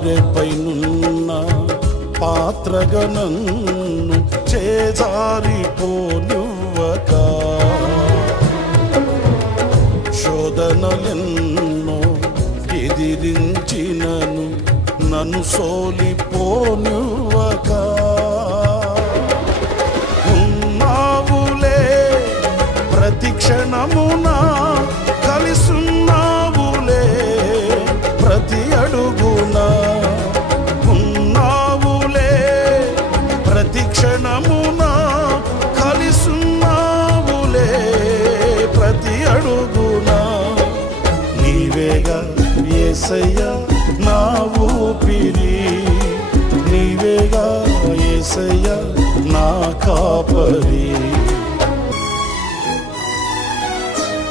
పారెపైనున్న పాత్రగా నన్ను చేజారిపోనివ్వక, శోధనలెన్నో ఎదిరించినను నన్ను సోలిపోనివ్వక, ఉన్నావులే ప్రతి క్షణము నా